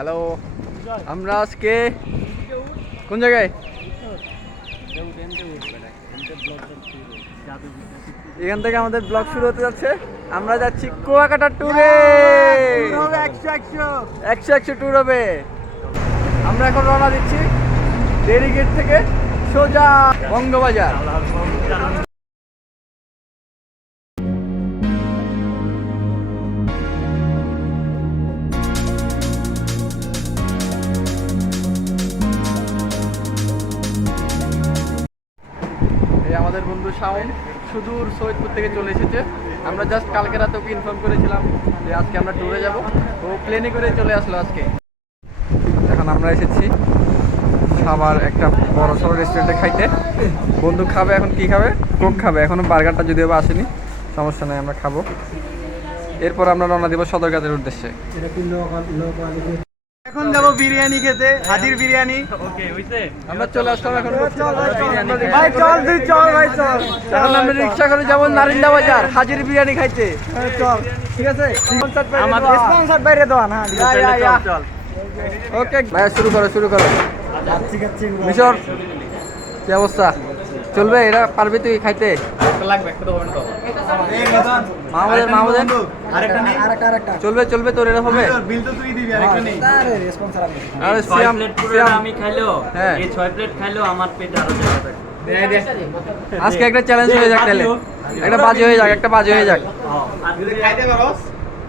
Hello, আমরা আজকে কোন জায়গায়? এখান থেকে আমাদের ব্লগ শুরু হতে যাচ্ছে। আমরা যাচ্ছি কুয়াকাটা ট্যুরে। 100 ট্যুর হবে। আমরা এখন রওনা দিচ্ছি দেরিগেট থেকে সোজা বঙ্গবাজার। আমাদের বন্ধু শাওন সুদূর সৈয়দপুর থেকে চলে এসেছে। আমরা জাস্ট কালকে রাতে ওকে ইনফর্ম করেছিলাম যে আজকে আমরা ট্যুরে যাব, তো প্লেনে করে চলে আসলো আজকে। এখন আমরা এসেছি খাবার একটা বড় সড়ো রেস্টুরেন্টে খাইতে। বন্ধু খাবে, এখন কি খাবে? কোক খাবে। এখনো বার্গারটা যদিও বা আসেনি, সমস্যা নেই, আমরা খাবো। এরপর আমরা রওনা দেবো সদরঘাটের উদ্দেশ্যে। এখন যাবো বিরিয়ানি খেতে, হাজির বিরিয়ানি। ওকে, হইছে। আমরা চলে আসলাম এখন। ভাই চল, তুই চল ভাই চল। এখন আমরা রিকশা করে যাবো নারিন্দা বাজার হাজির বিরিয়ানি খাইতে। চল, ঠিক আছে। আমাদের স্পন্সর বাইরে দাও না। চল। ওকে ভাই, শুরু করো। মিশর, কি অবস্থা? চলবে? এটা পারবি তুই খাইতে? মাহমুদের চলবে তোর? এটা হবে? বিল তো তুই দিবি, আরেকটা নেই। আরে সিয়াম আমি খাইলো, হ্যাঁ, এই 6 প্লেট খাইলো আমার পেটে আরো জায়গা থাকে। আজকে একটা চ্যালেঞ্জ হয়ে যাক, তাহলে একটা বাজে হয়ে যাক। আর যদি খাইতে পারোস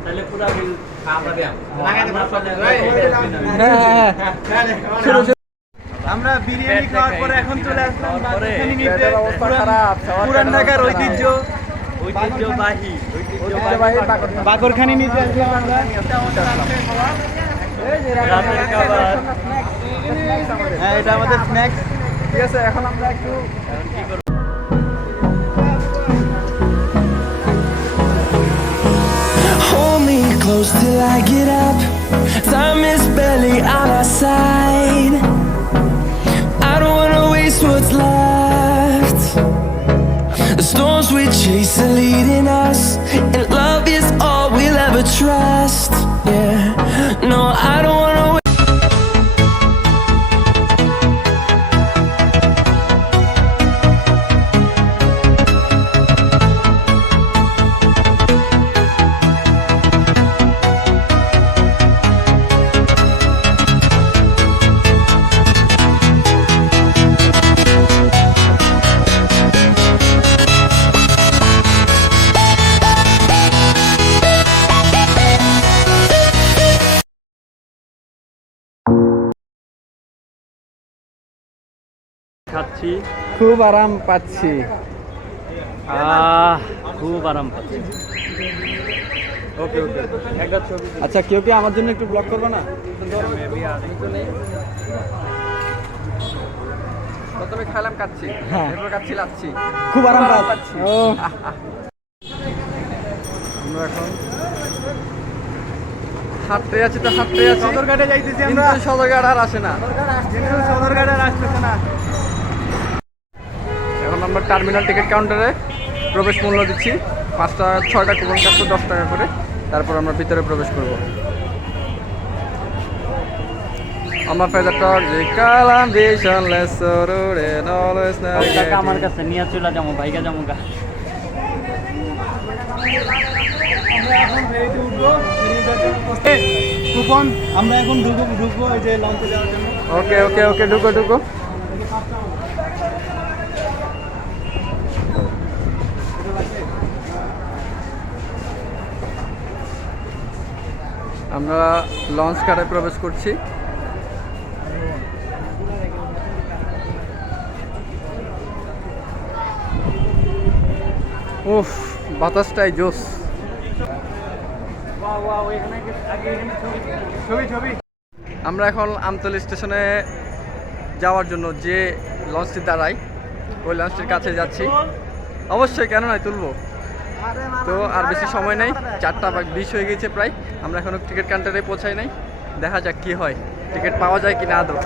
তাহলে পুরো বিল আমরা দিলাম। শুরু। আমরা বিরিয়ানি খাওয়ার পরে এখন চলে আসলাম বাকরখানি নিতে। পেটের অবস্থা খারাপ। পুরান ঢাকার ঐতিহ্যবাহী বাকরখানি নিতে আসলাম আমরা। রাতের খাবার। হ্যাঁ, এটা আমাদের স্ন্যাক্স। ঠিক আছে, এখন আমরা একটু Hold me close till I get up. Time is barely on our side. I don't wanna waste what's left. The storms we chase are leading us, and love is all we'll ever trust. Yeah, no, I don't wanna খাচ্ছি, খুব আরাম পাচ্ছি। খুব আরাম পাচ্ছি। ওকে, আচ্ছা, কেউ কি আমার জন্য একটু ব্লগ করবে না? প্রথমে খেলাম কাচ্ছি, এরপর কাচ্ছি লাচ্ছি। খুব আরাম পাচ্ছি। আমরা এখন হাঁটতে আছি। সদরঘাটে যাইতেছি কিন্তু আমরা। সদরঘাট আর আসে না। সদরঘাটে আর আসতেছে না। এখন আমরা টার্মিনাল টিকিট কাউন্টারে প্রবেশ মূল্য দিচ্ছি 5টা 6টা কুপন কাটবো 10 টাকা করে। তারপর আমরা ভিতরে প্রবেশ করব। আমার ফেদার টক যে কালাম ভিশন লেস সরুরে অলওয়েজ না টাকা আমার কাছে নিয়ে চলে যাবো, ভাইগা যাবো গা। কুপন আমরা এখন ঢুকবো এই যে লঞ্চে যাওয়ার জন্য। ওকে, ঢুকো। আমরা লঞ্চ কারে প্রবেশ করছি। উফ, বাতাসটাই জোস। ছবি আমরা এখন আমতলী স্টেশনে যাওয়ার জন্য যে লঞ্চটি দাঁড়াই, ওই লঞ্চটির কাছে যাচ্ছি। অবশ্যই, কেন নয়, তুলবো। তো আর বেশি সময় নেই, 4:20 হয়ে গেছে প্রায়। আমরা এখনো টিকিট কাউন্টারে পৌঁছাই নাই। দেখা যাক কি হয়, টিকিট পাওয়া যায় কি না আদৌ।